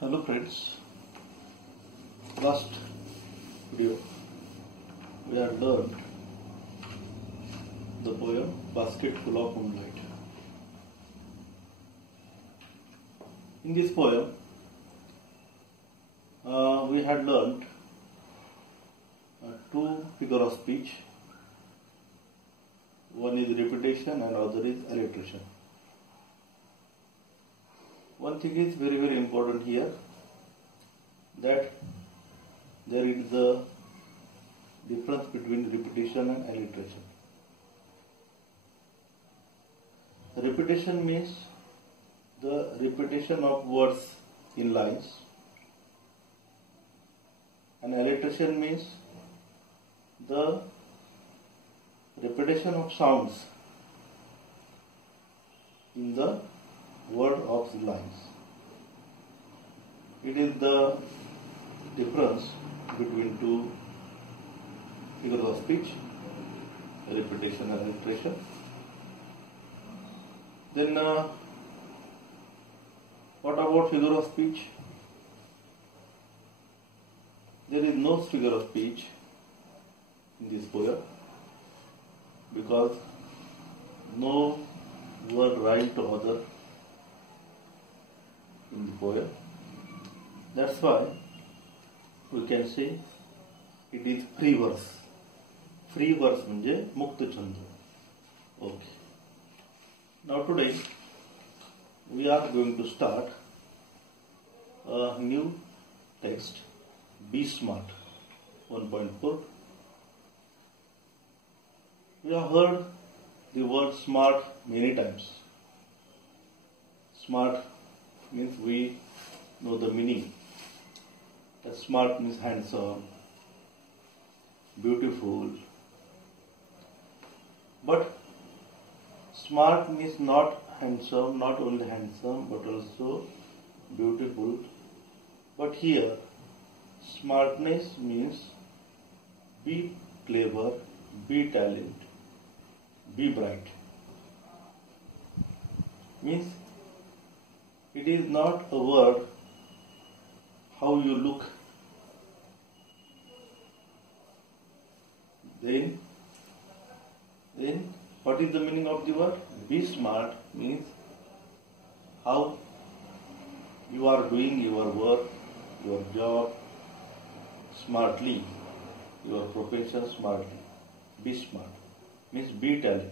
Hello friends, last video we had learned the poem Basket Full of Moonlight. In this poem we had learned two figures of speech. One is repetition and other is alliteration. One thing is very important here, that there is the difference between repetition and alliteration. Repetition means the repetition of words in lines, and alliteration means the repetition of sounds in the word of the lines. It is the difference between two figures of speech, repetition and alliteration. Then what about figure of speech? There is no figure of speech in this poem because no word rhyme to other in the poem. That's why we can say it is free verse. Free verse म्हणजे मुक्त छंद. Okay. Now today we are going to start a new text, Be Smart 1.4. We have heard the word smart many times. Smart means we know the meaning. That smart means handsome, beautiful. But smart means not handsome, not only handsome, but also beautiful. But here, smartness means be clever, be talented, be bright. Means it is not a word how you look. Then what is the meaning of the word? Be smart means how you are doing your work, your job smartly, your profession smartly. Be smart means be talented.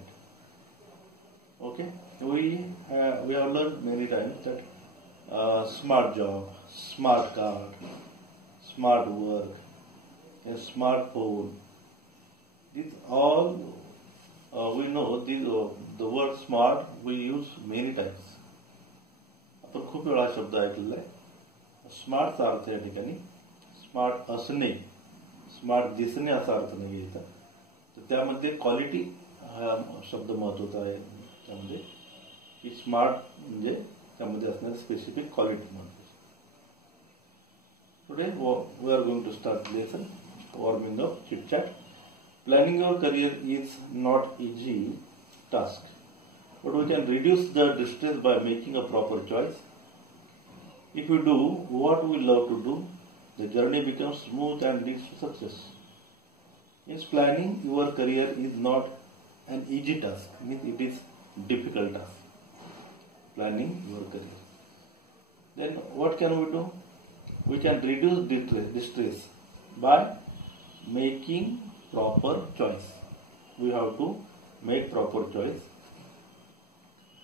Okay, we have learned many times that smart job, smart card, smart work, a smartphone. These all we know. The word smart we use many times. आपण खूप वेळा शब्द ऐकलेला आहे. स्मार्टचा अर्थ या ठिकाणी smart असणे, smart दिसणे असा अर्थ नाही येत. तर त्यामध्ये क्वालिटी हा शब्द महत्त्वाचा आहे. त्यामध्ये की स्मार्ट म्हणजे त्यामध्ये असणारी स्पेसिफिक क्वालिटी महत्त्वाची. Today we are going to start lesson, warming up, chit chat. Planning your career is not easy task, but we can reduce the distress by making a proper choice. If we do what we love to do, the journey becomes smooth and leads to success. Means planning your career is not an easy task, means it is difficult task. Planning your career. Then what can we do? We can reduce distress by making proper choice. We have to make proper choice.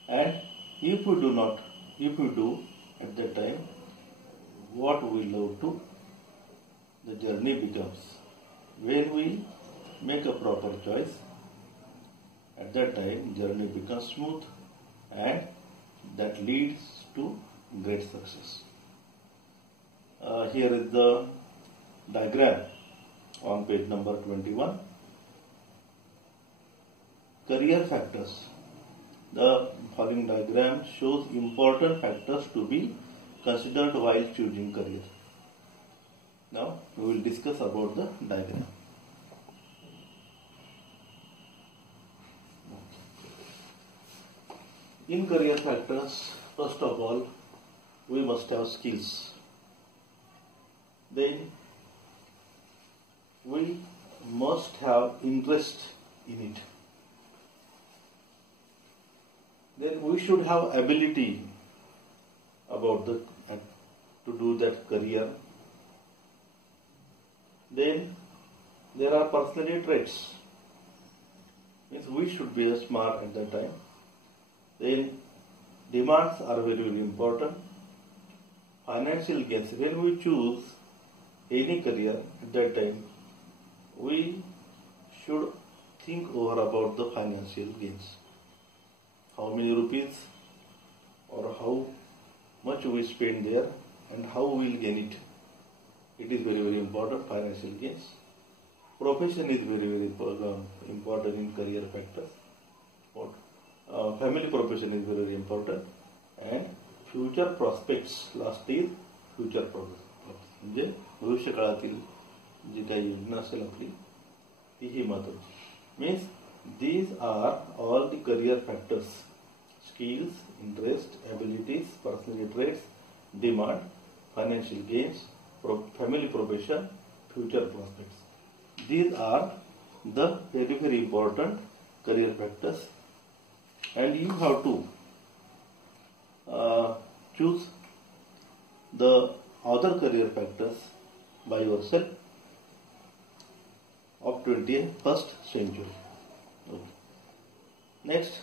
And if we do at that time what we love to, the journey becomes. When we make a proper choice, at that time journey becomes smooth and that leads to great success. Here is the diagram on page number 21. Career factors. The following diagram shows important factors to be considered while choosing career. Now we will discuss about the diagram. In career factors, first of all, we must have skills. then we must have interest in it. Then we should have ability about to do that career. Then there are personality traits. Means we should be smart at that time. Then demands are very, very important. Financial gains. When we choose any career at that time, we should think over about the financial gains. How many rupees or how much we spend there and how we will gain it. It is very, very important, financial gains. Profession is very, very important in career factors. Family profession is very, very important. And future prospects, last is future prospects. म्हणजे भविष्य काळातील जी काही योजना असेल आपली तीही महत्त्वाची. Means these are all the career factors: skills, interest, abilities, personality traits, demand, financial gains, family profession, future prospects. These are the very, very important career factors, and you have to choose the other career factors by yourself of 21st century. Okay. Next,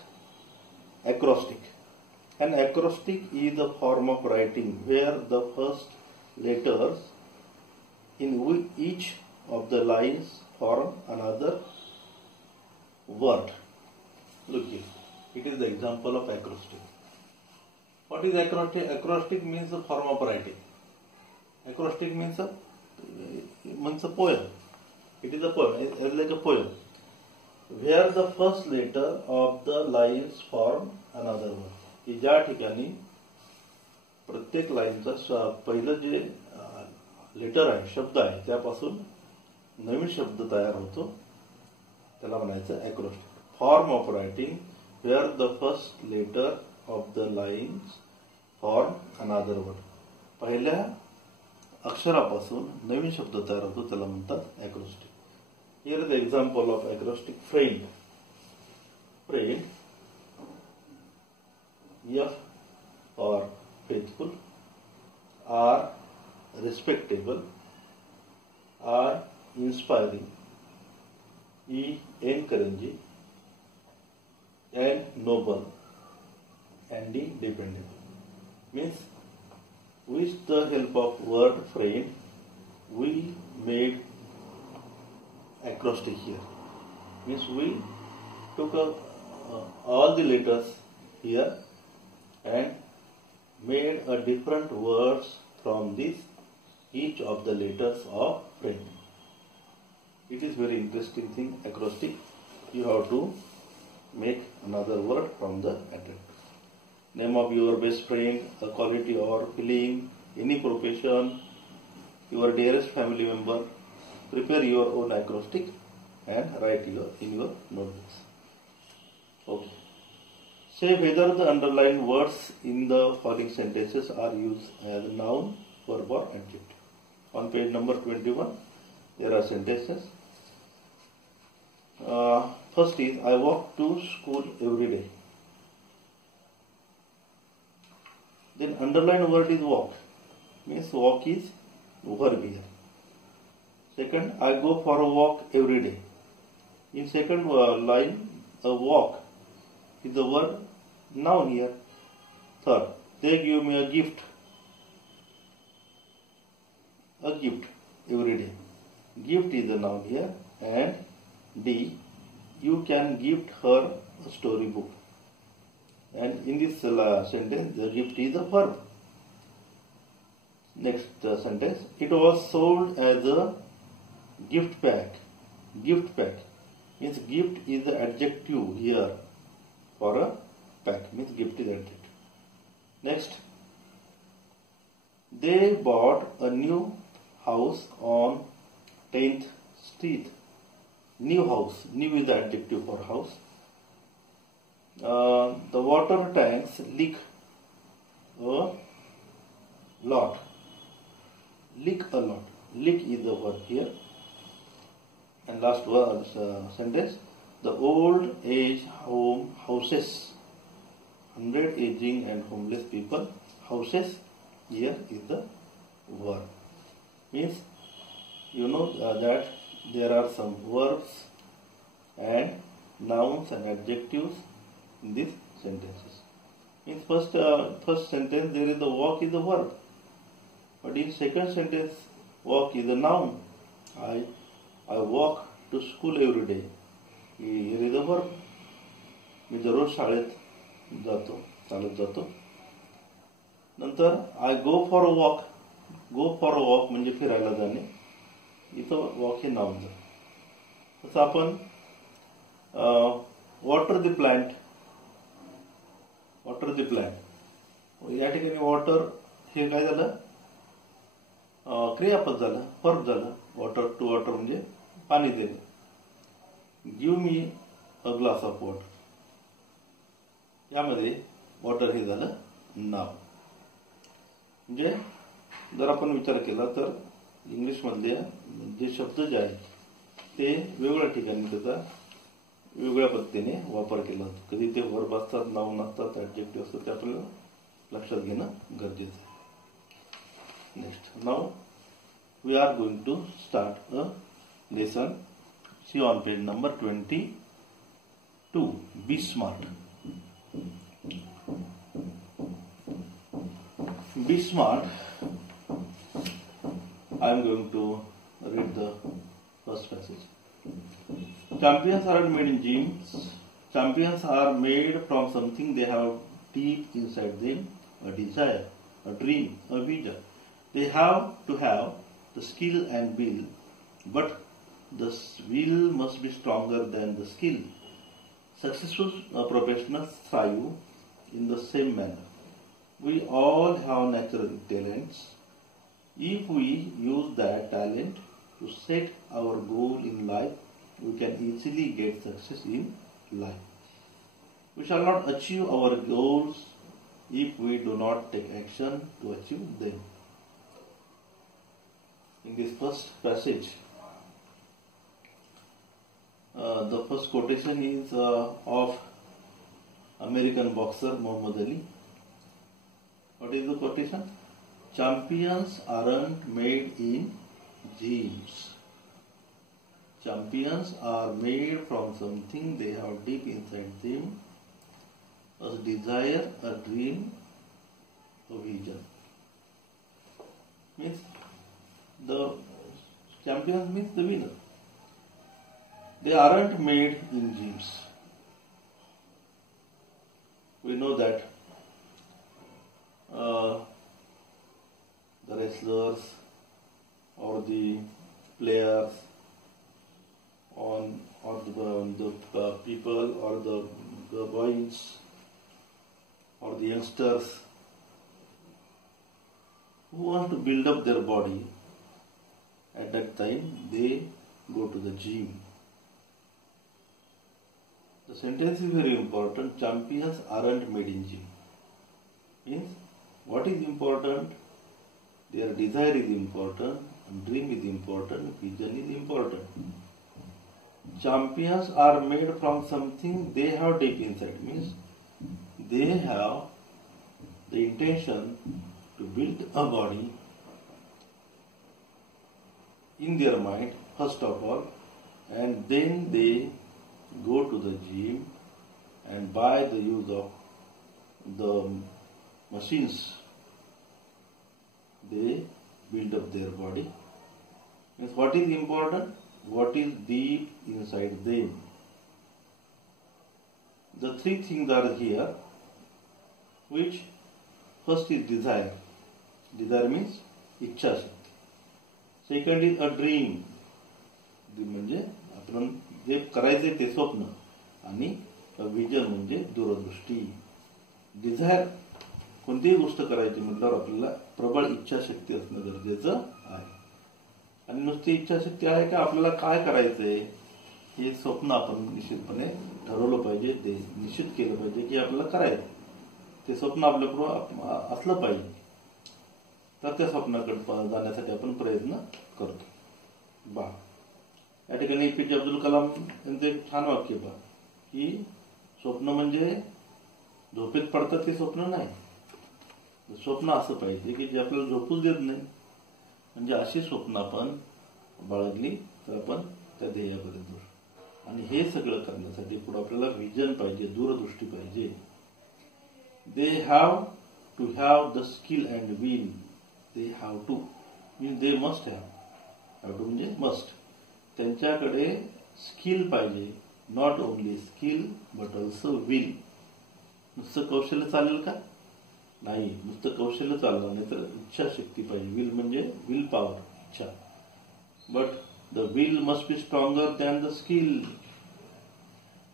acrostic. An acrostic is a form of writing where the first letters in each of the lines form another word. Look here. It is the example of acrostic. What is acrostic? Acrostic means a form of writing. Acrostic means a poem. It is a poem. It is like a poem where the first letter of the lines form another word. की ज्या ठिकाणी प्रत्येक लाईनचा पहिलं जे letter आहे, शब्द आहे, त्यापासून नवीन शब्द तयार होतो, त्याला म्हणायचं acrostic. Form of writing where the first letter of the lines form another word. पहिल्या अक्षरापासून नवीन शब्द तयार होतो, त्याला म्हणतात acrostic. Here is the example of acrostic. Friend. Friend. F or faithful. R respectable. I inspiring. E encouraging. N noble. And D dependable. Means with the help of word friend we made acrostic here. Means we took all the letters here and made a different words from this each of the letters of friend. It is very interesting thing, acrostic. You have to make another word from the attribute. Name of your best friend, a quality or feeling, any profession, your dearest family member. Prepare your own acrostic and write in your notebooks. Okay. Say whether the underlined words in the following sentences are used as noun, verb or adjective. On page number 21, there are sentences. First is, I walk to school every day. Then underlined word is walk. Means walk is verb here. Second, I go for a walk every day. In second line, a walk is the word noun here. Third, they give me a gift. A gift every day. Gift is the noun here. And D, you can gift her a storybook. And in this sentence, the gift is a verb. Next sentence, it was sold as a gift pack. Gift pack means gift is the adjective here for a pack, means gift is adjective. Next, they bought a new house on 10th Street. New house, new is the adjective for house. The water tanks leak a lot. Leak a lot. Lick is the verb here. And last sentence. The old age home houses. 100 aging and homeless people. Houses here is the verb. Means you know that there are some verbs and nouns and adjectives in these sentences. In first sentence there is the walk is the verb, but in second sentence walk is the noun. I walk to school every day. Here is the verb. मी दररोज शाळेत जातो, चालत जातो. नंतर I go for a walk. Go for a walk म्हणजे फिरायला जाणे. इथं वॉक हे नाउन झालं. तसं आपण water the plant. Water the plant या ठिकाणी वॉटर हे काय झालं, क्रियापद झालं, वर्ब झालं. वॉटर टू वॉटर म्हणजे पाणी देणे. Give me a glass of water, यामध्ये वॉटर हे झालं नाव. म्हणजे जर आपण विचार केला तर इंग्लिशमधले जे शब्द जे आहेत ते वेगवेगळ्या ठिकाणी त्याचा वेगवेगळ्या पद्धतीने वापर केला जातो. कधी ते वर्ब असतात, नाउन असतात, ॲडजेक्टिव्ह असतात, ते आपल्याला लक्षात घेणं गरजेचं आहे. Next now we are going to start a lesson. See on page number 22. Be smart. Be smart. I am going to read the first passage. Champions aren't made in gyms. Champions are made from something they have deep inside them, a desire, a dream, a vision. They have to have the skill and will, but the will must be stronger than the skill. Successful professionals thrive in the same manner. We all have natural talents. If we use that talent to set our goal in life, we can easily get success in life. We shall not achieve our goals if we do not take action to achieve them. In this first passage, the first quotation is of American boxer Muhammad Ali. What is the quotation? Champions aren't made in gyms. Champions are made from something they have deep inside them, a desire, a dream, a vision. Means the champions means the winner. They aren't made in gyms. We know that the wrestlers or the players or the people or the boys or the youngsters who want to build up their body, at that time they go to the gym. The sentence is very important. Champions aren't made in gym. Means what is important? Their desire is important, dream is important, vision is important. Champions are made from something they have deep inside. Means they have the intention to build a body in their mind first of all, and then they go to the gym and by the use of the machines they build up their body. Means what is important? What is deep inside them? The three things are here, which first is desire. Desire means इच्छा शक्ती. Second is a dream. म्हणजे आपण जे करायचे ते स्वप्न. आणि vision म्हणजे दूरदृष्टी. डिझायर कोणतीही गोष्ट करायची म्हटल्यावर आपल्याला प्रबळ इच्छाशक्ती असणं गरजेचं आहे. आणि नुसती इच्छाशक्ती आहे का, आपल्याला काय करायचंय हे स्वप्न आपण निश्चितपणे ठरवलं पाहिजे, ते निश्चित केलं पाहिजे की आपल्याला करायचं. ते स्वप्न आपल्याकडून असलं पाहिजे. तर त्या स्वप्नाकडे जाण्यासाठी आपण प्रयत्न करतो। बा या ठिकाणी एपीजे अब्दुल कलाम यांचं एक छान वाक्य पहा की स्वप्न म्हणजे झोपेत पडतात ते स्वप्न नाही, स्वप्न असं पाहिजे की जे आपल्याला झोपूच देत नाही। म्हणजे अशी स्वप्न आपण बाळगली तर आपण त्या ध्येयापर्यंत जाऊ। आणि हे सगळं करण्यासाठी पुढे आपल्याला विजन पाहिजे, दूरदृष्टी पाहिजे। They have to have the skill and will, they have to means they must have to म्हणजे मस्ट, त्यांच्याकडे स्किल पाहिजे, not only skill but also will. नुसतं कौशल्य चालेल का? नाही, नुसतं कौशल्य चालणार नाही तर इच्छाशक्ती पाहिजे। विल म्हणजे विल पॉवर, इच्छा। But the will must be stronger than the skill.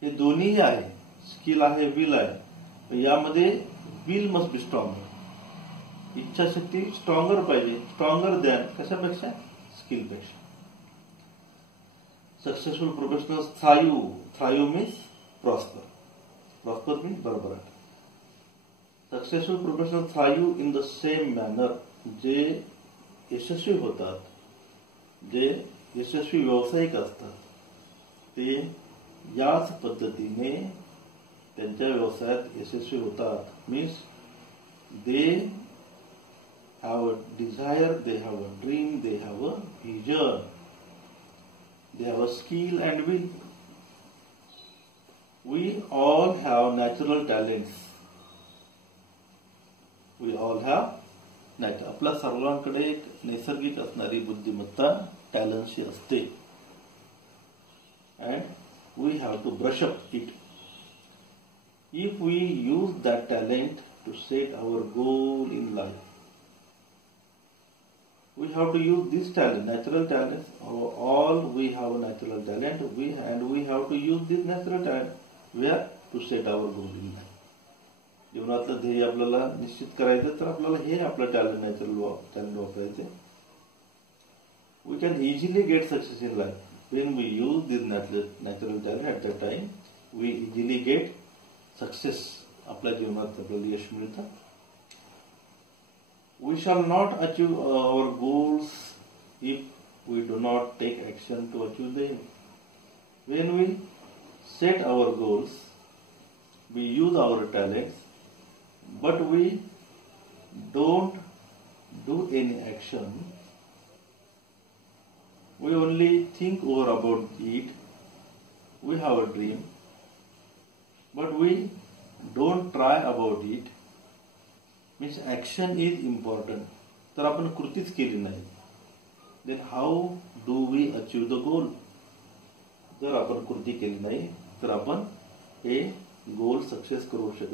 हे दोन्ही आहे, स्किल आहे, विल आहे, यामध्ये विल मस्ट बी स्ट्रॉंगर, इच्छाशक्ती स्ट्रॉंगर पाहिजे, स्ट्रॉंगर दॅन कशापेक्षा? स्किलपेक्षा। Successful professionals thrive means prosper, prosper means बरोबर आहे। Successful professional thrive in the same manner, जे यशस्वी होतात, जे यशस्वी व्यावसायिक असतात ते याच पद्धतीने त्यांच्या व्यवसायात यशस्वी होतात। Means they have a desire, they have a dream, they have a vision, they have a skill and will. We all have natural talents, we all have natural, आपल्या सर्वांकडे एक नैसर्गिक असणारी बुद्धिमत्ता टॅलेंटशी असते। And we have to brush up it. If we use that talent to set our goal in life, we have to use this talent, natural talents, all we have a natural talent, we have to use this natural talent where to set our goal in life. जीवनातलं ध्येय आपल्याला निश्चित करायचं तर आपल्याला हे आपलं talent, natural talent वापरायचं। we can easily get success in life when we use this natural talent at that time, we easily get success, आपल्या जीवनात आपल्याला यश मिळतं। We shall not achieve our goals if we do not take action to achieve them. When we set our goals, we use our talents, but we don't do any action. We only think over about it. We have a dream, but we don't try about it. Means action is important, तर आपण कृतीच केली नाही, then how do we achieve the goal? जर आपण कृती केली नाही तर आपण हे गोल सक्सेस करू शकत